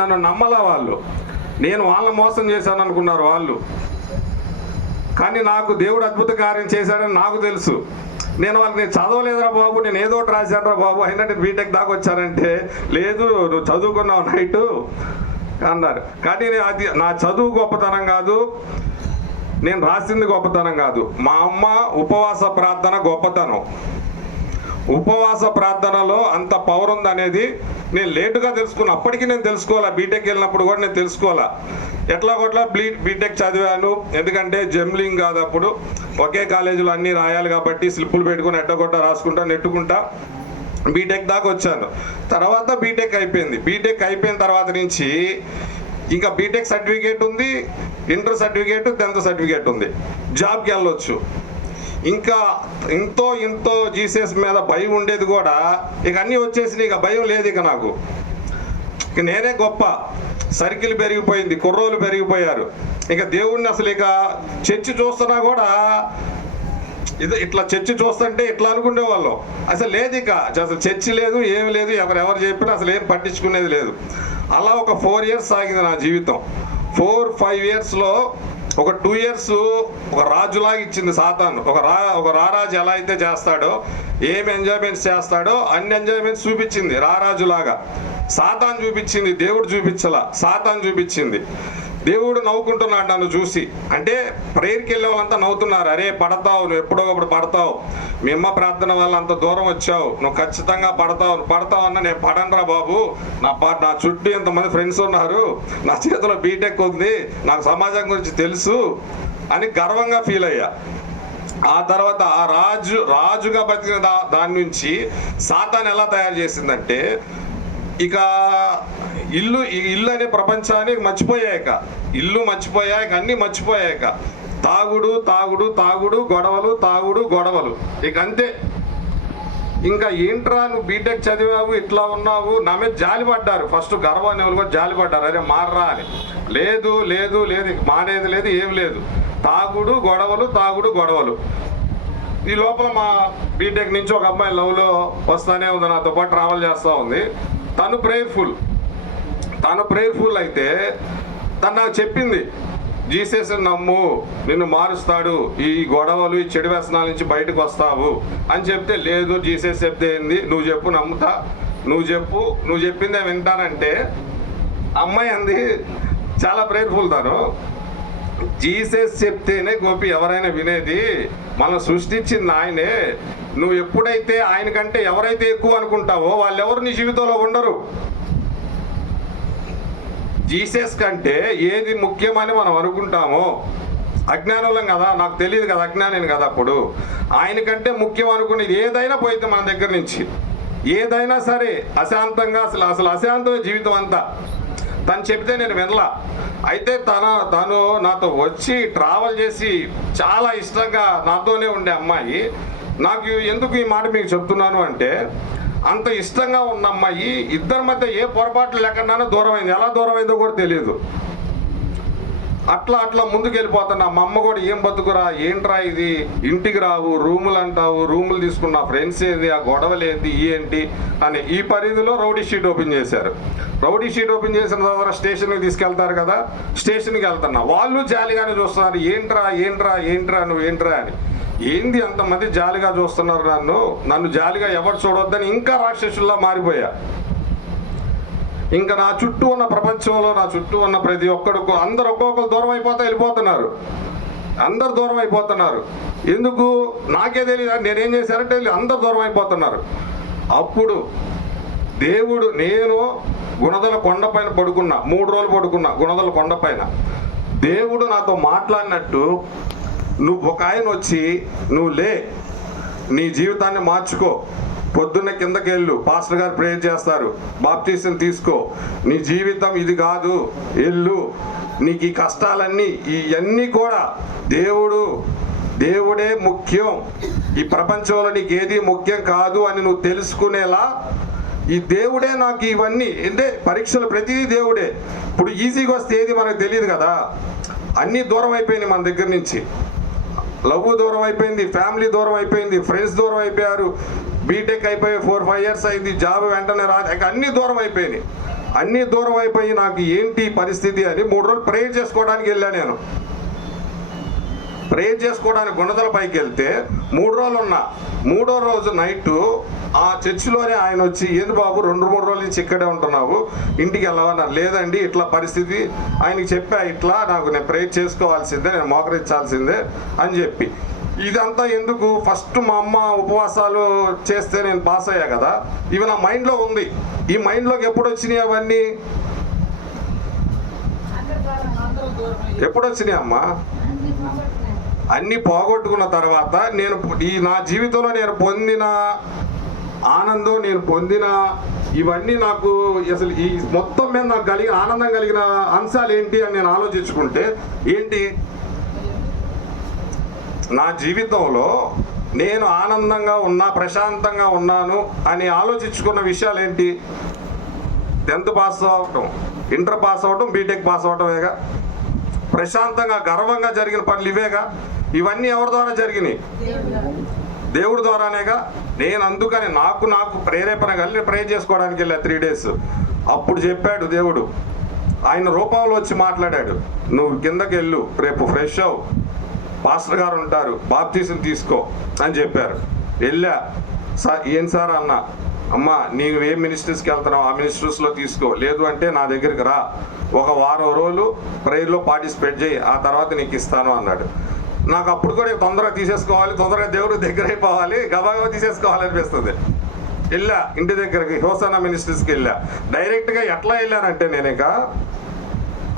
నన్ను నమ్మలా వాళ్ళు. నేను వాళ్ళని మోసం చేశాను అనుకున్నారు వాళ్ళు. కానీ నాకు దేవుడు అద్భుత కార్యం చేశాడని నాకు తెలుసు. నేను వాళ్ళకి చదవలేదురా బాబు, నేను ఏదో ఒకటి రాశానురా బాబు, అయినా నేను బీటెక్ దాకా వచ్చానంటే, లేదు నువ్వు చదువుకున్నావు నైట్ అన్నారు. కానీ అది నా చదువు గొప్పతనం కాదు, నేను రాసింది గొప్పతనం కాదు. మా అమ్మ ఉపవాస ప్రార్థన గొప్పతనం. ఉపవాస ప్రార్థనలో అంత పవర్ ఉంది అనేది నేను లేటుగా తెలుసుకున్నా. అప్పటికి నేను తెలుసుకోవాలా, బీటెక్ వెళ్ళినప్పుడు కూడా నేను తెలుసుకోవాలా. ఎట్లా కొట్లా బీటెక్ చదివాను, ఎందుకంటే జంబ్లింగ్ కాదు, అప్పుడు ఒకే కాలేజీలో అన్నీ రాయాలి కాబట్టి స్లిప్పులు పెట్టుకుని ఎట్టగొట్ట రాసుకుంటా నెట్టుకుంటా బీటెక్ దాకా వచ్చాను. తర్వాత బీటెక్ అయిపోయింది. బీటెక్ అయిపోయిన తర్వాత నుంచి ఇంకా బీటెక్ సర్టిఫికేట్ ఉంది, ఇంటర్ సర్టిఫికేట్, 10th సర్టిఫికేట్ ఉంది, జాబ్కి వెళ్ళొచ్చు. ఇంకా ఇంతో జీసస్ మీద భయం ఉండేది కూడా ఇక అన్నీ వచ్చేసి ఇక భయం లేదు. ఇక నాకు ఇక నేనే గొప్ప, సర్కిల్ పెరిగిపోయింది, కుర్రోలు పెరిగిపోయారు. ఇక దేవుణ్ణి అసలు ఇక చర్చి చూస్తున్నా కూడా ఇట్లా చర్చి చూస్తుంటే ఇట్లా అనుకునే వాళ్ళం. అసలు లేదు, ఇక అసలు చర్చి లేదు, ఏమి లేదు, ఎవరెవరు చెప్పినా అసలు ఏం పట్టించుకునేది లేదు. అలా ఒక 4 years సాగింది నా జీవితం. 4-5 yearsలో ఒక 2 years ఒక రాజులాగా ఇచ్చింది సాతాను. ఒక రారాజు ఎలా అయితే చేస్తాడో, ఏం ఎంజాయ్మెంట్స్ చేస్తాడో అన్ని ఎంజాయ్మెంట్స్ చూపించింది రారాజులాగా. సాతాను చూపించింది, దేవుడు చూపించలా, సాతాను చూపించింది. దేవుడు నవ్వుకుంటున్నాడు నన్ను చూసి. అంటే ప్రేయర్కి వెళ్ళే వాళ్ళంతా నవ్వుతున్నారు, అరే పడతావు, నువ్వు ఎప్పుడో ఒకప్పుడు పడతావు, మీ అమ్మ ప్రార్థన వల్ల అంత దూరం వచ్చావు, నువ్వు ఖచ్చితంగా పడతావు అన్న. నేను పడనరా బాబు, నా చుట్టూ ఇంతమంది ఫ్రెండ్స్ ఉన్నారు, నా చేతిలో బీటెక్ ఉంది, నాకు సమాజం గురించి తెలుసు అని గర్వంగా ఫీల్ అయ్యా. ఆ తర్వాత ఆ రాజుగా బతికిన దాని నుంచి సాతాను ఎలా తయారు చేసిందంటే, ఇక ఇల్లు అనే ప్రపంచాన్ని మర్చిపోయాక, ఇల్లు మర్చిపోయాక, అన్నీ మర్చిపోయాక తాగుడు గొడవలు ఇక అంతే. ఇంకా ఏంట్రా నువ్వు బీటెక్ చదివావు, ఇట్లా ఉన్నావు, నా మీద జాలి పడ్డారు. ఫస్ట్ గర్వాన్ని కూడా జాలి పడ్డారు, అరే మారరా అని. లేదు మానేది లేదు, ఏం లేదు, తాగుడు గొడవలు. ఈ లోపల మా బీటెక్ నుంచి ఒక అమ్మాయి లవ్లో వస్తానే ఉంది, నాతో పాటు ట్రావెల్ చేస్తూ ఉంది. తను ప్రేయర్ఫుల్ అయితే తను నాకు చెప్పింది, జీసస్ నమ్ము, నిన్ను మారుస్తాడు, ఈ గొడవలు ఈ చెడు వ్యసనాల నుంచి బయటకు వస్తావు అని చెప్తే, లేదు జీసస్ చెప్తే ఏంది, నువ్వు చెప్పు నమ్ముతా, నువ్వు చెప్పిందే వింటానంటే. అమ్మాయి అంది, చాలా ప్రేయర్ఫుల్ తను, జీసస్ చెప్తేనే గోపి ఎవరైనా వినేది, మనం సృష్టించింది ఆయనే, నువ్వు ఎప్పుడైతే ఆయన కంటే ఎవరైతే ఎక్కువ అనుకుంటావో వాళ్ళెవరు నీ జీవితంలో ఉండరు. జీసస్ కంటే ఏది ముఖ్యమని మనం అనుకుంటామో, అజ్ఞానులం కదా, నాకు తెలియదు కదా, అజ్ఞానం కదా, అప్పుడు ఆయన కంటే ముఖ్యం అనుకునేది ఏదైనా పోయింది మన దగ్గర నుంచి, ఏదైనా సరే అశాంతంగా, అసలు అశాంతమే జీవితం అంతా. తను చెప్తే నేను వినలా. అయితే తను నాతో వచ్చి ట్రావెల్ చేసి చాలా ఇష్టంగా నాతోనే ఉండే అమ్మాయి. నాకు ఎందుకు ఈ మాట మీకు చెప్తున్నాను అంటే, అంత ఇష్టంగా ఉన్న అమ్మాయి ఇద్దరి మధ్య ఏ పొరపాట్లు లేకుండానే దూరం అయింది. ఎలా దూరం అయిందో కూడా తెలియదు. అట్లా ముందుకు వెళ్ళిపోతున్నా. మా అమ్మ కూడా, ఏం బతుకురా, ఏంట్రా ఇది, ఇంటికి రావు, రూములు అంటావు, రూములు తీసుకున్న ఫ్రెండ్స్ ఏంది, ఆ గొడవలు ఏంటి, ఏంటి అని. ఈ పరిధిలో రౌడీ షీట్ ఓపెన్ చేశారు. రౌడీ షీట్ ఓపెన్ చేసిన తర్వాత స్టేషన్కి తీసుకెళ్తారు కదా, స్టేషన్కి వెళ్తున్నా. వాళ్ళు జాలిగానే చూస్తున్నారు, ఏంట్రా నువ్వు ఏంట్రా అని. ఏంది అంతమంది జాలిగా చూస్తున్నారు నన్ను జాలిగా ఎవరు చూడొద్దని ఇంకా రాక్షసుల్లా మారిపోయా. ఇంకా నా చుట్టూ ఉన్న ప్రపంచంలో, నా చుట్టూ ఉన్న ప్రతి ఒక్కడు, అందరు ఒక్కొక్కరు దూరం వెళ్ళిపోతున్నారు. అందరు దూరం అయిపోతున్నారు. ఎందుకు నాకే తెలియదు, నేనేం చేశానంటే అందరు దూరం అయిపోతున్నారు. అప్పుడు దేవుడు, నేను గుణదల కొండపైన పడుకున్నా, 3 రోజులు పడుకున్నా గుణదల కొండపైన. దేవుడు నాతో మాట్లాడినట్టు, ఒక ఆయన వచ్చి, నువ్వు లే, నీ జీవితాన్ని మార్చుకో, పొద్దున్న కిందకి వెళ్ళు, పాస్టర్ గారు ప్రేయర్ చేస్తారు, బాప్టిజం తీసుకో, నీ జీవితం ఇది కాదు, వెళ్ళు, నీకు ఈ కష్టాలన్నీ ఇవన్నీ కూడా దేవుడే ముఖ్యం, ఈ ప్రపంచంలో నీకు ఏది ముఖ్యం కాదు అని నువ్వు తెలుసుకునేలా ఈ దేవుడే నాకు ఇవన్నీ. అంటే పరీక్షలు ప్రతిదీ దేవుడే. ఇప్పుడు ఈజీగా వస్తే ఏది మనకు తెలియదు కదా, అన్నీ దూరం అయిపోయినాయి మన దగ్గర నుంచి. లవ్ దూరం అయిపోయింది, ఫ్యామిలీ దూరం అయిపోయింది, ఫ్రెండ్స్ దూరం అయిపోయారు, బీటెక్ అయిపోయి 4-5 years అయింది, జాబ్ వెంటనే అన్నీ దూరం అయిపోయినాయి. అన్నీ దూరం అయిపోయి నాకు ఏంటి పరిస్థితి అని 3 రోజులు ప్రేయర్ చేసుకోవడానికి వెళ్ళాను. నేను ప్రేయర్ చేసుకోవడానికి గుణదల పైకి వెళ్తే 3 రోజులు ఉన్నా. 3వ రోజు నైట్ ఆ చర్చిలోనే ఆయన వచ్చి, ఏంది బాబు 2-3 రోజుల నుంచి ఇక్కడే ఉంటున్నావు, ఇంటికి వెళ్ళవన్నారు. లేదండి ఇట్లా పరిస్థితి, ఆయనకి చెప్పా ఇట్లా నేను ప్రేయర్ చేసుకోవాల్సిందే, నేను మోకరించాల్సిందే అని చెప్పి. ఇదంతా ఎందుకు, ఫస్ట్ మా అమ్మ ఉపవాసాలు చేస్తే నేను పాస్ అయ్యా కదా, ఇవి నా మైండ్లో ఉంది. ఈ మైండ్లోకి ఎప్పుడు వచ్చినాయి అవన్నీ? ఎప్పుడు వచ్చినాయి అమ్మా? అన్నీ పోగొట్టుకున్న తర్వాత నా జీవితంలో నేను పొందిన ఆనందం, నేను పొందిన ఇవన్నీ నాకు అసలు ఈ మొత్తం మీద నాకు ఆనందం కలిగిన అంశాలు ఏంటి అని నేను ఆలోచించుకుంటే, ఏంటి నా జీవితంలో నేను ఆనందంగా ఉన్నా, ప్రశాంతంగా ఉన్నాను అని ఆలోచించుకున్న విషయాలు ఏంటి? 10th పాస్ అవ్వటం, ఇంటర్ పాస్ అవ్వటం, బీటెక్ పాస్ అవ్వటమేగా. ప్రశాంతంగా గర్వంగా జరిగిన పనులు ఇవేగా. ఇవన్నీ ఎవరి ద్వారా జరిగినాయి? దేవుడి ద్వారానేగా. నేను అందుకని నాకు ప్రేరేపణ కలిగి ప్రేయర్ చేసుకోవడానికి వెళ్ళా 3 days. అప్పుడు చెప్పాడు దేవుడు, ఆయన రూపంలో వచ్చి మాట్లాడాడు, నువ్వు కిందకి వెళ్ళు, రేపు ఫ్రెష్ అవ్వు, పాస్టర్ గారు ఉంటారు, బాప్తీసం తీసుకో అని చెప్పారు. వెళ్ళా. ఏం సార్ అన్న, అమ్మ నీవు ఏ మినిస్ట్రీస్కి వెళ్తున్నావు ఆ మినిస్ట్రీస్లో తీసుకో, లేదు అంటే నా దగ్గరికి రా, ఒక వారం రోజులు ప్రేయర్లో పార్టిసిపేట్ చేయి, ఆ తర్వాత నీకు ఇస్తాను అన్నాడు. నాకు అప్పుడు కూడా తొందరగా తీసేసుకోవాలి, తొందరగా దేవుడికి దగ్గర అయిపోవాలి, గబాగా తీసేసుకోవాలనిపిస్తుంది. వెళ్ళా ఇంటి దగ్గరికి, హోసానా మినిస్ట్రీస్కి వెళ్ళా. డైరెక్ట్గా ఎట్లా వెళ్ళానంటే నేను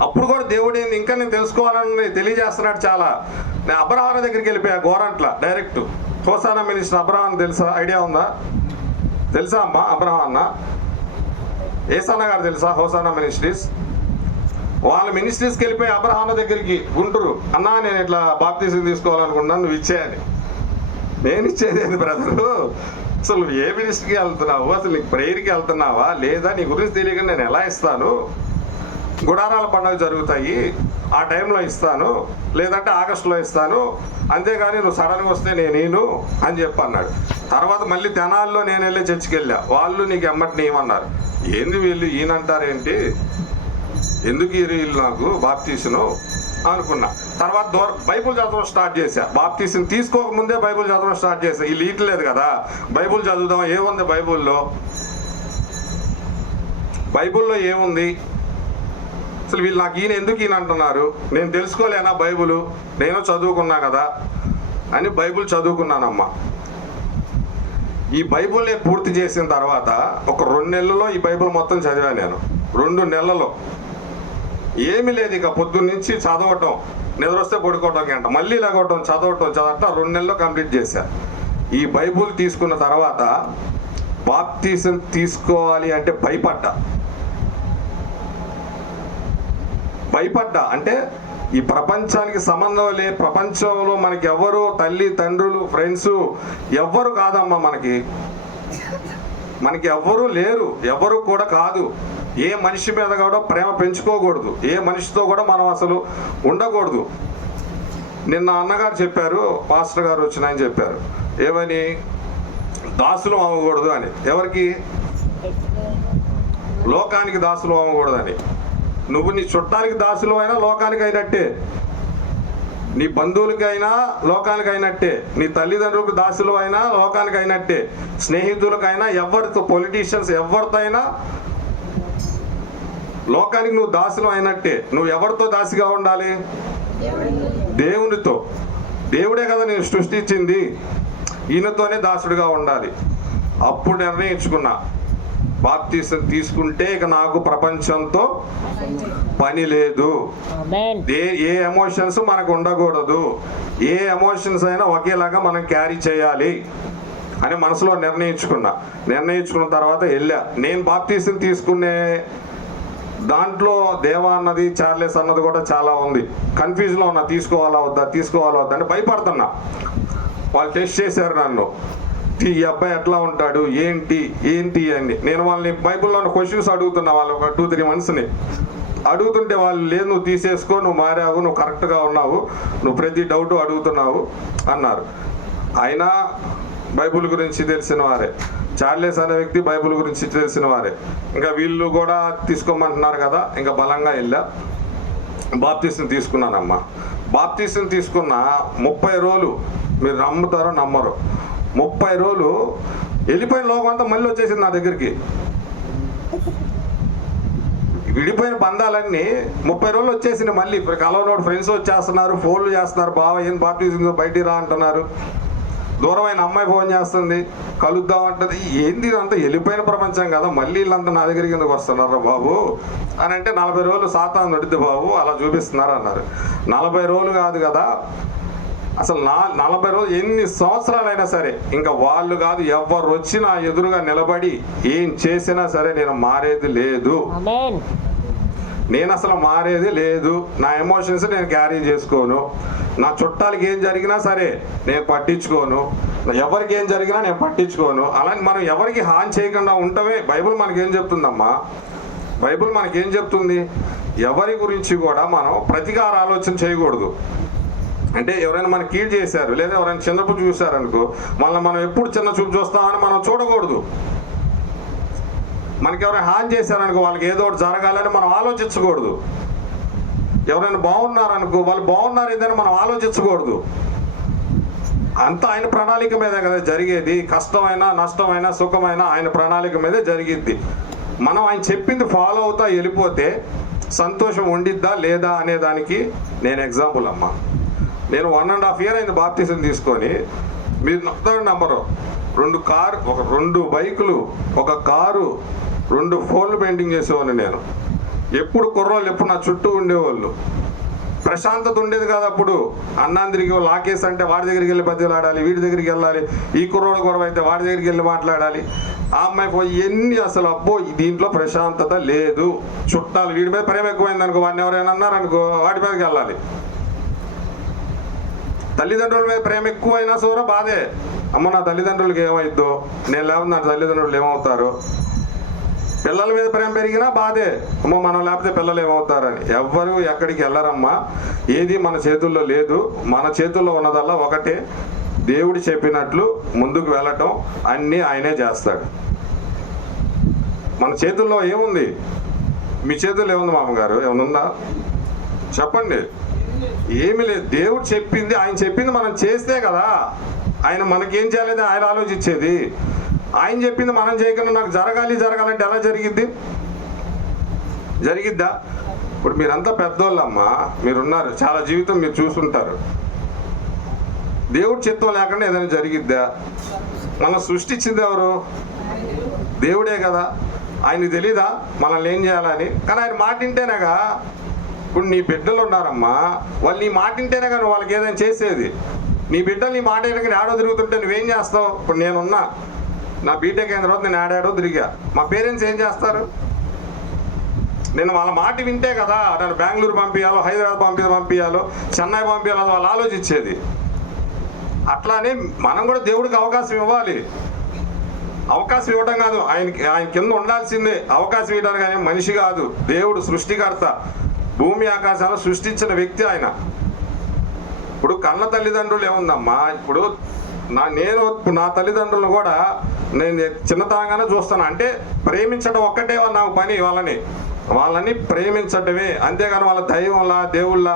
అప్పుడు కూడా దేవుడు ఏంది ఇంకా నేను తెలుసుకోవాలని తెలియజేస్తున్నాడు చాలా. నేను అబ్రహాం దగ్గరికి వెళ్ళిపోయా, Gorantla direct. Hosanna minister Abraham తెలుసా? ఐడియా ఉందా? తెలుసా అమ్మా అబ్రహాం అన్న? ఏసన్న గారు తెలుసా? హోసానా మినిస్ట్రీస్ వాళ్ళ మినిస్ట్రీస్కి వెళ్ళిపోయి అబ్రహాం దగ్గరికి, గుంటూరు, అన్నా నేను ఇట్లా బాప్తీసం తీసుకోవాలనుకుంటున్నాను, నువ్వు ఇచ్చేయని. నేను ఇచ్చేది ఏంది బ్రదరు, అసలు నువ్వు ఏ మినిస్ట్రీకి వెళ్తున్నావు, అసలు నీకు ప్రేయర్కి వెళ్తున్నావా లేదా, నీ గురించి తెలియక నేను ఎలా ఇస్తాను? గుడారాల పండుగ జరుగుతాయి, ఆ టైంలో ఇస్తాను, లేదంటే ఆగస్టులో ఇస్తాను, అంతేగాని నువ్వు సడన్గా వస్తే నేను అని చెప్పి అన్నాడు. తర్వాత మళ్ళీ తెనాల్లో నేను వెళ్ళి చర్చికి వెళ్ళా. వాళ్ళు నీకు ఎమ్మటిని ఏమన్నారు, ఏంది వీళ్ళు ఈయనంటారేంటి, ఎందుకు వీళ్ళు నాకు బాప్తీసును అనుకున్నా. తర్వాత బైబుల్ చదవడం స్టార్ట్ చేశా. బాప్తీసం తీసుకోకముందే బైబుల్ చదవడం స్టార్ట్ చేశా. వీళ్ళు ఈట్లేదు కదా, బైబుల్ చదువుదాం, ఏముంది బైబుల్లో ఏముంది, అసలు వీళ్ళు నాకు ఎందుకు ఈయన అంటున్నారు, నేను తెలుసుకోలేనా బైబుల్, నేను చదువుకున్నా కదా అని బైబుల్ చదువుకున్నానమ్మా. ఈ బైబుల్ నేను పూర్తి చేసిన తర్వాత ఒక 2 నెలల్లో ఈ బైబుల్ మొత్తం చదివాను నేను. 2 నెలల్లో ఏమీ లేదు, ఇక పొద్దున్న నుంచి చదవటం, నిద్ర వస్తే పడుకోవటం, గంట మళ్ళీ లేకపోవటం, చదవటం 2 నెలల్లో కంప్లీట్ చేశా. ఈ బైబుల్ తీసుకున్న తర్వాత బాప్తీసం తీసుకోవాలి అంటే భయపడ్డా. అంటే ఈ ప్రపంచానికి సంబంధం ప్రపంచంలో మనకి ఎవరు తల్లి తండ్రులు ఫ్రెండ్స్ ఎవ్వరు కాదమ్మా, మనకి ఎవ్వరూ లేరు, ఎవరు కూడా కాదు. ఏ మనిషి మీద కూడా ప్రేమ పెంచుకోకూడదు, ఏ మనిషితో కూడా మనం అసలు ఉండకూడదు. నిన్న అన్నగారు చెప్పారు, పాస్టర్ గారు వచ్చినాయని చెప్పారు, ఏమని, దాసులు అవ్వకూడదు అని. ఎవరికి? లోకానికి దాసులు అవ్వకూడదు అని. నువ్వు నీ చుట్టానికి దాసులు అయినా లోకానికి అయినట్టే, నీ బంధువులకైనా లోకానికి అయినట్టే, నీ తల్లిదండ్రులకు దాసులు అయినా లోకానికి అయినట్టే, స్నేహితులకైనా ఎవరితో, పొలిటీషియన్స్ ఎవరితో అయినా లోకానికి నువ్వు దాసులు అయినట్టే. నువ్వు ఎవరితో దాసిగా ఉండాలి? దేవునితో. దేవుడే కదా నేను సృష్టించింది, ఈయనతోనే దాసుడిగా ఉండాలి. అప్పుడు నిర్ణయించుకున్నా, బాప్తీసం తీసుకుంటే ఇక నాకు ప్రపంచంతో పని లేదు, ఏ ఎమోషన్స్ మనకు ఉండకూడదు, ఏ ఎమోషన్స్ అయినా ఒకేలాగా మనం క్యారీ చేయాలి అని మనసులో నిర్ణయించుకున్న తర్వాత వెళ్ళా. నేను బాప్తీసం తీసుకునే దాంట్లో దేవా అన్నది, చార్లెస్ అన్నది కూడా చాలా ఉంది. కన్ఫ్యూజ్లో ఉన్నా, తీసుకోవాలా వద్దా అంటే భయపడుతున్నా. వాళ్ళు టెస్ట్ చేశారు నన్ను, ఈ అబ్బాయి ఎట్లా ఉంటాడు, ఏంటి అని. నేను వాళ్ళని బైబిల్లో ఉన్న క్వశ్చన్స్ అడుగుతున్నా, వాళ్ళు ఒక 2-3 monthsని అడుగుతుంటే వాళ్ళు, లేదు నువ్వు తీసేసుకో, నువ్వు మారావు, నువ్వు కరెక్ట్గా ఉన్నావు, నువ్వు ప్రతి డౌట్ అడుగుతున్నావు అన్నారు. అయినా బైబిల్ గురించి తెలిసిన వారే. చార్లెస్ అనే వ్యక్తి బైబిల్ గురించి తెలిసిన వారే. ఇంకా వీళ్ళు కూడా తీసుకోమంటున్నారు కదా, ఇంకా బలంగా వెళ్ళా బాప్తీసం తీసుకున్నానమ్మా. బాప్తీసం తీసుకున్న 30 రోజులు, మీరు నమ్ముతారో నమ్మరు, 30 రోజులు వెళ్ళిపోయిన లోకం అంతా మళ్ళీ వచ్చేసింది నా దగ్గరికి. విడిపోయిన బంధాలన్నీ 30 రోజులు వచ్చేసింది మళ్ళీ. ఇప్పుడు కలవనోడు ఫ్రెండ్స్ వచ్చేస్తున్నారు, ఫోన్లు చేస్తున్నారు, బావ ఏం బాప్తీసం బయటికి రా అంటున్నారు. దూరమైన అమ్మాయి ఫోన్ చేస్తుంది, కలుద్దాం అంటది. ఏంది అంతా వెళ్ళిపోయిన ప్రపంచం కదా, మళ్ళీ వీళ్ళంతా నా దగ్గరికి ఎందుకు వస్తున్నారా బాబు అని అంటే 40 రోజులు సాతాను నడితే బాబు అలా చూపిస్తున్నారు అన్నారు. 40 రోజులు కాదు కదా, అసలు 40 రోజులు ఎన్ని సంవత్సరాలైనా సరే ఇంకా వాళ్ళు కాదు ఎవరు వచ్చినా ఎదురుగా నిలబడి ఏం చేసినా సరే నేను మారేది లేదు. నేను అసలు మారేది లేదు. నా ఎమోషన్స్ నేను క్యారీ చేసుకోను. నా చుట్టాలకి ఏం జరిగినా సరే నేను పట్టించుకోను. ఎవరికి ఏం జరిగినా నేను పట్టించుకోను. అలాంటి మనం ఎవరికి హాని చేయకుండా ఉండటమే బైబిల్ మనకేం చెప్తుందమ్మా. బైబిల్ మనకేం చెప్తుంది, ఎవరి గురించి కూడా మనం ప్రతీకార ఆలోచన చేయకూడదు. అంటే ఎవరైనా మనకి కీడు చేశారు లేదా ఎవరైనా చిన్నపు చూశారనుకో, మళ్ళీ మనం ఎప్పుడు చిన్న చూపు చూస్తామని మనం చూడకూడదు. మనకి ఎవరైనా హాని చేశారనుకో, వాళ్ళకి ఏదో ఒకటి జరగాలని మనం ఆలోచించకూడదు. ఎవరైనా బాగున్నారనుకో, వాళ్ళు బాగున్నారు ఏదైనా మనం ఆలోచించకూడదు. అంతా ఆయన ప్రణాళిక మీదే కదా జరిగేది. కష్టమైనా నష్టమైనా సుఖమైనా ఆయన ప్రణాళిక మీదే జరిగిద్ది. మనం ఆయన చెప్పింది ఫాలో అవుతా వెళ్ళిపోతే సంతోషం ఉండిద్దా లేదా అనే దానికి నేను ఎగ్జాంపుల్ అమ్మా. నేను 1.5 year అయింది బాప్తీసం తీసుకొని. మీరు నమ్మరు, 2 బైకులు, 1 కారు, 2 ఫోన్లు పెయింటింగ్ చేసేవాడిని నేను. ఎప్పుడు కుర్రోళ్ళు ఎప్పుడు నా చుట్టూ ఉండేవాళ్ళు. ప్రశాంతత ఉండేది కాదు అప్పుడు. అన్నాన్ని తిరిగి లాకేస్ అంటే వాడి దగ్గరికి వెళ్ళి బతిలాడాలి, వీడి దగ్గరికి వెళ్ళాలి. ఈ కుర్రోడు గొడవ అయితే వాడి దగ్గరికి వెళ్ళి మాట్లాడాలి. ఆ అమ్మాయి పోయి ఎన్ని అసలు అబ్బో దీంట్లో ప్రశాంతత లేదు. చుట్టాలు వీడి మీద ప్రేమ ఎక్కువైంది అనుకో, వాడిని ఎవరైనా అన్నారనుకో వాడి మీదకి వెళ్ళాలి. తల్లిదండ్రుల మీద ప్రేమ ఎక్కువైనా సూర బాధే. అమ్మ నా తల్లిదండ్రులకి ఏమైద్దో, నేను లేకపోతే నా తల్లిదండ్రులు ఏమవుతారు. పిల్లల మీద ప్రేమ పెరిగినా బాధే, అమ్మ మనం లేకపోతే పిల్లలు ఏమవుతారని. ఎవ్వరు ఎక్కడికి వెళ్ళరమ్మా. ఏది మన చేతుల్లో లేదు. మన చేతుల్లో ఉన్నదల్లా ఒకటే, దేవుడు చెప్పినట్లు ముందుకు వెళ్ళటం. అన్నీ ఆయనే చేస్తాడు. మన చేతుల్లో ఏముంది? మీ చేతుల్లో ఏముంది మామగారు? ఏమన్నా చెప్పండి. ఏమి లేదు. దేవుడు చెప్పింది, ఆయన చెప్పింది మనం చేస్తే కదా ఆయన మనకేం చేయలేదు ఆయన ఆలోచించేది. ఆయన చెప్పింది మనం చేయకుండా నాకు జరగాలంటే ఎలా జరిగిద్దా? ఇప్పుడు మీరంతా పెద్దోళ్ళమ్మా, మీరున్నారు, చాలా జీవితం మీరు చూసుంటారు. దేవుడు చిత్తం లేకుండా ఏదైనా జరిగిద్దా? మనం సృష్టించింది ఎవరు? దేవుడే కదా. ఆయనకి తెలీదా మనల్ని ఏం చేయాలని? కానీ ఆయన మాట వింటేనేగా. ఇప్పుడు నీ బిడ్డలు ఉన్నారమ్మా, వాళ్ళు నీ మాట వింటేనే నువ్వు వాళ్ళకి ఏదైనా చేసేది. నీ బిడ్డలు నీ మాట వినక ఆడో తిరుగుతుంటే నువ్వేం చేస్తావు? ఇప్పుడు నేనున్నా, నా బీటెక్ అయిన తర్వాత నేను ఆడాడో తిరిగా. మా పేరెంట్స్ ఏం చేస్తారు? నేను వాళ్ళ మాట వింటే కదా నన్ను బెంగళూరు పంపించాలో, హైదరాబాద్ పంపించాలో, చెన్నై పంపించాలో వాళ్ళు ఆలోచించేది. అట్లానే మనం కూడా దేవుడికి అవకాశం ఇవ్వాలి. అవకాశం ఇవ్వడం కాదు, ఆయన కింద ఉండాల్సిందే. అవకాశం ఇవ్వడానికి ఆయన మనిషి కాదు, దేవుడు సృష్టికర్త. భూమి ఆకాశాలను సృష్టించిన వ్యక్తి ఆయన. ఇప్పుడు కన్న తల్లిదండ్రులు ఏముందమ్మా, ఇప్పుడు నా తల్లిదండ్రులు కూడా నేను చిన్నతనంగానే చూస్తాను. అంటే ప్రేమించడం ఒక్కటే నాకు పని. వాళ్ళని ప్రేమించడమే, అంతేగాని వాళ్ళ దైవంలా దేవుళ్ళ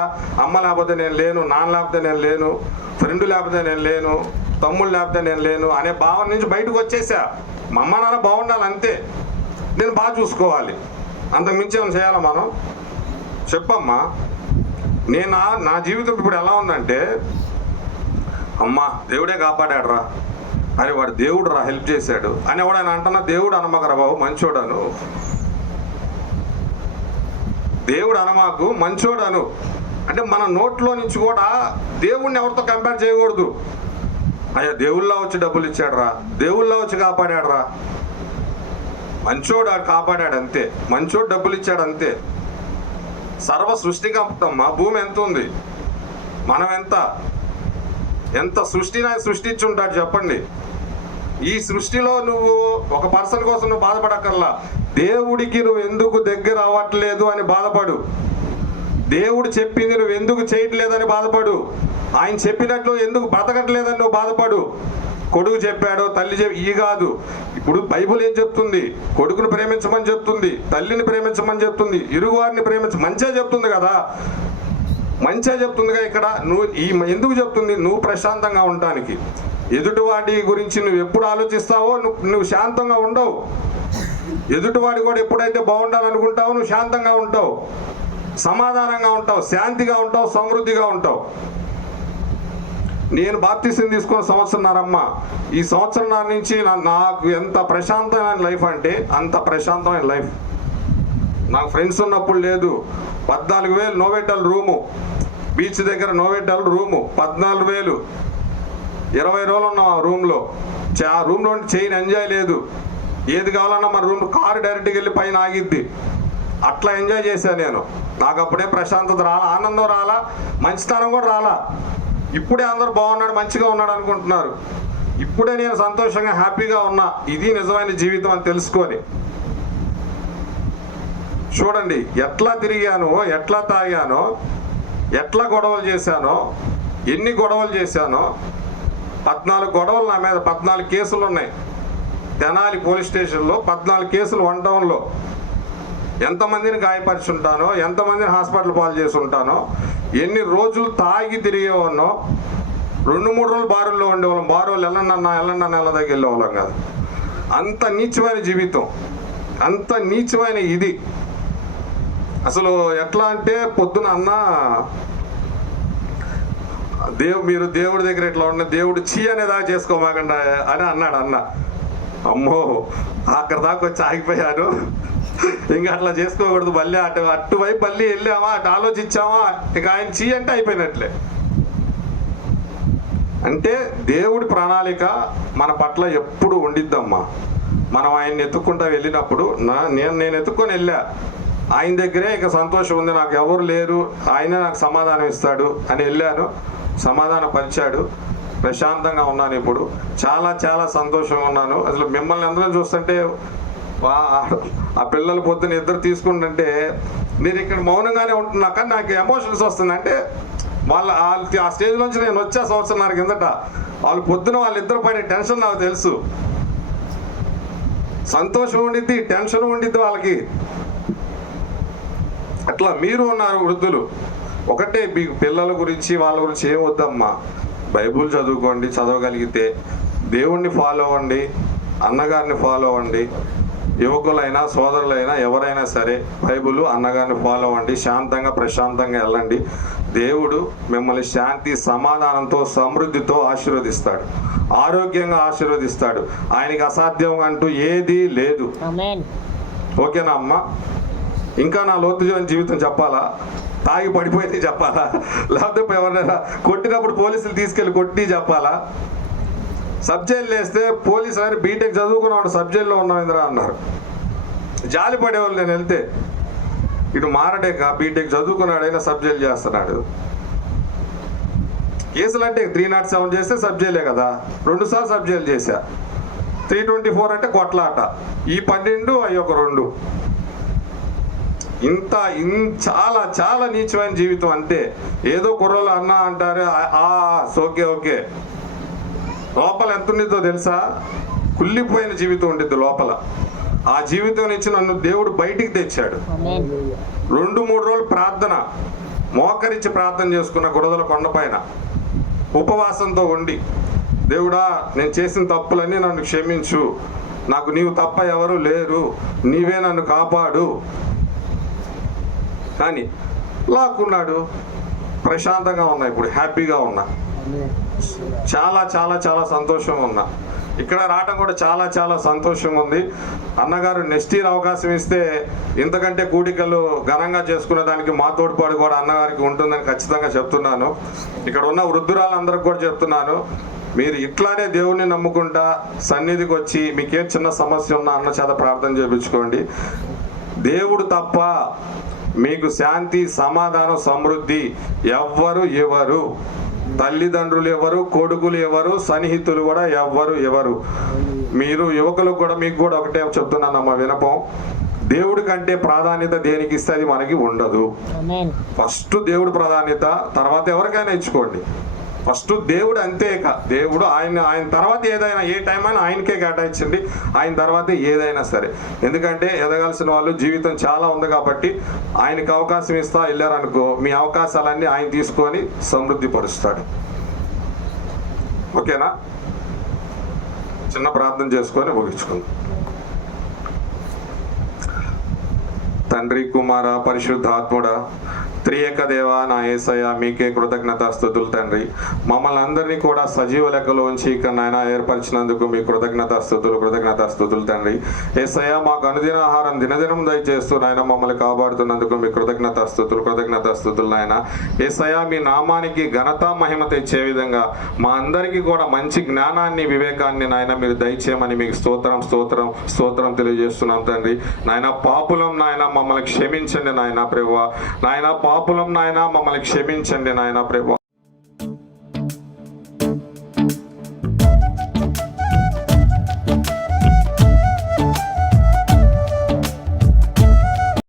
అమ్మ లేకపోతే నేను లేను, నాన్న లేకపోతే నేను లేను, ఫ్రెండ్ లేకపోతే నేను లేను, తమ్ముళ్ళు లేకపోతే నేను లేను అనే భావన నుంచి బయటకు వచ్చేసా. మా అమ్మ నాన్న బాగుండాలి అంతే, నేను బాగా చూసుకోవాలి, అంతకు మించి ఏమైనా చేయాలా మనం? చెప్పమ్మా. నా జీవితం ఇప్పుడు ఎలా ఉందంటే, అమ్మా దేవుడే కాపాడాడు రా, అరే వాడు దేవుడు రా హెల్ప్ చేశాడు అని ఎవడైనా అంటున్నా దేవుడు అనమాకరా బాబు, మంచోడను. దేవుడు అనమాకు, మంచోడను. అంటే మన నోట్లో నుంచి కూడా దేవుడిని ఎవరితో కంపేర్ చేయకూడదు. అయ్యా దేవుళ్ళ వచ్చి డబ్బులు ఇచ్చాడు రా, దేవుళ్ళ వచ్చి కాపాడాడు రా, మంచోడు కాపాడాడు అంతే, మంచోడు డబ్బులు ఇచ్చాడు అంతే. సర్వ సృష్టికర్తమ్మా. భూమి ఎంత ఉంది, మనం ఎంత సృష్టించి ఉంటాడు చెప్పండి. ఈ సృష్టిలో నువ్వు ఒక పర్సన్ కోసం నువ్వు బాధపడక్కర్లా, దేవుడికి నువ్వు ఎందుకు దగ్గర అవ్వట్లేదు అని బాధపడు. దేవుడు చెప్పింది నువ్వు ఎందుకు చేయట్లేదని బాధపడు. ఆయన చెప్పినట్లు ఎందుకు బ్రతకట్లేదని నువ్వు బాధపడు. కొడుకు చెప్పాడో తల్లి ఈ కాదు. ఇప్పుడు బైబుల్ ఏం చెప్తుంది? కొడుకుని ప్రేమించమని చెప్తుంది, తల్లిని ప్రేమించమని చెప్తుంది, ఇరుగువారిని మంచిగా చెప్తుంది కదా, మంచిగా చెప్తుందిగా. ఇక్కడ నువ్వు ఎందుకు చెప్తుంది? నువ్వు ప్రశాంతంగా ఉండటానికి. ఎదుటివాడి గురించి నువ్వు ఎప్పుడు ఆలోచిస్తావో నువ్వు శాంతంగా ఉండవు. ఎదుటివాడి కూడా ఎప్పుడైతే బాగుండాలనుకుంటావో నువ్వు శాంతంగా ఉంటావు, సమాధానంగా ఉంటావు, శాంతిగా ఉంటావు, సమృద్ధిగా ఉంటావు. నేను బాప్తిసం తీసుకున్న సంవత్సరంన్నరమ్మ. ఈ సంవత్సరంన్నర నుంచి నాకు ఎంత ప్రశాంతమైన లైఫ్ అంటే అంత ప్రశాంతమైన లైఫ్. నాకు ఫ్రెండ్స్ ఉన్నప్పుడు లేదు. 14,000 నోవెటల్ రూము, బీచ్ దగ్గర నోవెటల్ రూము 14,000. 20 రోజులు ఉన్నాం ఆ రూమ్లో. ఆ రూమ్లో చేయని ఎంజాయ్ లేదు. ఏది కావాలన్నా మన రూమ్ కారు డైరెక్ట్గా వెళ్ళి పైన ఆగిద్ది. అట్లా ఎంజాయ్ చేశాను నేను. నాకు అప్పుడే ప్రశాంతత రాలా, ఆనందం రాలా, మంచితనం కూడా రాలా. ఇప్పుడే అందరూ బాగున్నాడు, మంచిగా ఉన్నాడు అనుకుంటున్నారు. ఇప్పుడే నేను సంతోషంగా హ్యాపీగా ఉన్నా. ఇది నిజమైన జీవితం అని తెలుసుకొని చూడండి. ఎట్లా తిరిగానో, ఎట్లా తాగానో, ఎట్లా గొడవలు చేశానో, ఎన్ని గొడవలు చేశానో. 14 గొడవలు నా మీద, 14 కేసులు ఉన్నాయి. తెనాలి పోలీస్ స్టేషన్లో 14 కేసులు, 1 టౌన్లో. ఎంతమందిని గాయపరిచి ఉంటానో, ఎంతమందిని హాస్పిటల్ పాలు చేసి ఉంటానో, ఎన్ని రోజులు తాగి తిరిగేవాళ్ళో. 2-3 రోజులు బారుల్లో ఉండేవాళ్ళం. బారులు వెళ్ళండి అన్న నెల దగ్గర వెళ్ళేవాళ్ళం కాదు. అంత నీచమైన జీవితం, అంత నీచమైన ఇది. అసలు ఎట్లా అంటే పొద్దున అన్న మీరు దేవుడి దగ్గర ఎట్లా ఉన్న దేవుడు చీ అనేదాకా చేసుకోమాకండి అని అన్నాడు అన్న. అమ్మో, అక్కడ దాకా వచ్చి ఆగిపోయాను. ఇంకా అట్లా చేసుకోకూడదు. మళ్ళీ అటువైపు మళ్ళీ వెళ్ళామా, అటు ఆలోచించామా, ఇక ఆయన చీ అంటే అయిపోయినట్లే. అంటే దేవుడి ప్రణాళిక మన పట్ల ఎప్పుడు ఉండిద్దమ్మా. మనం ఆయన్ని ఎత్తుక్కుంటా వెళ్ళినప్పుడు నేను ఎత్తుక్కొని వెళ్ళా. ఆయన దగ్గరే ఇక సంతోషం ఉంది, నాకు ఎవరు లేరు, ఆయనే నాకు సమాధానం ఇస్తాడు అని వెళ్ళాను. సమాధానం పరిచాడు, ప్రశాంతంగా ఉన్నాను. ఇప్పుడు చాలా చాలా సంతోషంగా ఉన్నాను. అసలు మిమ్మల్ని అందరం చూస్తుంటే, ఆ పిల్లలు పొద్దున్న ఇద్దరు తీసుకుంటుంటే మీరు ఇక్కడ మౌనంగానే ఉంటున్నా, కానీ నాకు ఎమోషన్స్ వస్తుంది. అంటే ఆ స్టేజ్ నుంచి నేను వచ్చా సంవత్సరంన్నర కిందట. వాళ్ళు పొద్దున వాళ్ళిద్దరు పడే టెన్షన్ నాకు తెలుసు. సంతోషం ఉండిద్ది, టెన్షన్ ఉండిద్ది వాళ్ళకి. అట్లా మీరు ఉన్నారు వృద్ధులు. ఒకటే మీ పిల్లల గురించి వాళ్ళ గురించి ఏం వద్దమ్మా. బైబుల్ చదువుకోండి, చదవగలిగితే దేవుణ్ణి ఫాలో అవ్వండి, అన్నగారిని ఫాలో అవ్వండి. యువకులైనా సోదరులైనా ఎవరైనా సరే బైబుల్ అన్నగారిని ఫాలో అవ్వండి. శాంతంగా ప్రశాంతంగా వెళ్ళండి. దేవుడు మిమ్మల్ని శాంతి సమాధానంతో సమృద్ధితో ఆశీర్వదిస్తాడు, ఆరోగ్యంగా ఆశీర్వదిస్తాడు. ఆయనకి అసాధ్యం అంటూ ఏదీ లేదు. ఓకేనా అమ్మ? ఇంకా నా లోతు జీవితం చెప్పాలా? తాగి పడిపోయింది చెప్పాలా? లేకపోతే ఎవరైనా కొట్టినప్పుడు పోలీసులు తీసుకెళ్ళి కొట్టి చెప్పాలా? సబ్జైలు వేస్తే పోలీసు గారు బీటెక్ చదువుకున్నాడు, సబ్జైల్లో ఉన్నాం ఇందిరా అన్నారు. జాలి పడేవాళ్ళు. నేను వెళ్తే ఇటు మారడేక బీటెక్ చదువుకున్నాడైనా సబ్జైలు చేస్తున్నాడు. కేసులు అంటే 307 చేస్తే సబ్జైలే కదా. 2 సార్లు సబ్జైలు చేశా. 324 అంటే కొట్లాట. ఈ 12 అవి ఒక 2. చాలా చాలా నీచమైన జీవితం. అంతే. ఏదో కుర్రోలు అన్నా అంటారు, ఓకే. లోపల ఎంత ఉండిద్దో తెలుసా? కుళ్ళిపోయిన జీవితం ఉండిద్ది లోపల. ఆ జీవితం నుంచి నన్ను దేవుడు బయటికి తెచ్చాడు. 2-3 రోజులు ప్రార్థన, మోకరించి ప్రార్థన చేసుకున్న గుడదల కొండపైన ఉపవాసంతో ఉండి, దేవుడా నేను చేసిన తప్పులన్నీ నన్ను క్షమించు, నాకు నీవు తప్ప ఎవరు లేరు, నీవే నన్ను కాపాడు కానీ లాక్కున్నాడు. ప్రశాంతంగా ఉన్నా, ఇప్పుడు హ్యాపీగా ఉన్నా, చాలా చాలా చాలా సంతోషంగా ఉన్నా. ఇక్కడ రావటం కూడా చాలా చాలా సంతోషంగా ఉంది. అన్నగారు నెక్స్ట్ ఇయర్ అవకాశం ఇస్తే ఇంతకంటే కూడికలు ఘనంగా చేసుకునే దానికి మా తోడ్పాటు కూడా అన్నగారికి ఉంటుందని ఖచ్చితంగా చెప్తున్నాను. ఇక్కడ ఉన్న వృద్ధురాలందరికి కూడా చెప్తున్నాను, మీరు ఇట్లానే దేవుణ్ణి నమ్ముకుంటా సన్నిధికి వచ్చి మీకేం చిన్న సమస్య ఉన్నా అన్న చేత ప్రార్థన చేయించుకోండి. దేవుడు తప్ప మీకు శాంతి సమాధానం సమృద్ధి ఎవరు తల్లిదండ్రులు ఎవరు, కొడుకులు ఎవరు, సన్నిహితులు కూడా ఎవరు. మీరు యువకులకు కూడా మీకు కూడా ఒకటే చెప్తున్నానమ్మా, వినపం. దేవుడి కంటే ప్రాధాన్యత దేనికి ఇస్తే అది మనకి ఉండదు. ఫస్ట్ దేవుడు ప్రాధాన్యత, తర్వాత ఎవరికైనా ఇచ్చుకోండి. ఫస్ట్ దేవుడు అంతేక దేవుడు ఆయన తర్వాత ఏదైనా ఏ టైం అయినా ఆయనకే కేటాయించండి, ఆయన తర్వాత ఏదైనా సరే. ఎందుకంటే ఎదగాల్సిన వాళ్ళు జీవితం చాలా ఉంది కాబట్టి ఆయనకి అవకాశం ఇస్తా వెళ్ళారనుకో, మీ అవకాశాలన్నీ ఆయన తీసుకొని సమృద్ధి పరుస్తాడు. ఓకేనా? చిన్న ప్రార్థన చేసుకొని ముగించుకుందాం. తండ్రి, కుమార, పరిశుద్ధాత్ముడా, త్రియేక దేవ, నా యేసయ్య, మీకే కృతజ్ఞతాస్తుతులు తండ్రి. మమ్మల్ని అందరినీ కూడా సజీవ లెక్కలోంచి ఇక్కడ నాయన ఏర్పరిచినందుకు మీ కృతజ్ఞతాస్తుతులు తండ్రి. యేసయ్య, మాకు అనుదిన ఆహారం దినదినం దయచేస్తూ నాయన మమ్మల్ని కాపాడుతున్నందుకు మీ కృతజ్ఞతాస్తుతులు నాయన. యేసయ్య, మీ నామానికి ఘనత మహిమ తెచ్చే విధంగా మా అందరికీ కూడా మంచి జ్ఞానాన్ని, వివేకాన్ని నాయన మీరు దయచేయమని మీకు స్తోత్రం తెలియజేస్తున్నాం తండ్రి. నాయన పాపులం నాయన మమ్మల్ని క్షమించండి నాయన ప్రభువా. నాయన పాపులం నాయన మమ్మల్ని క్షమించండి నాయన ప్రభువా.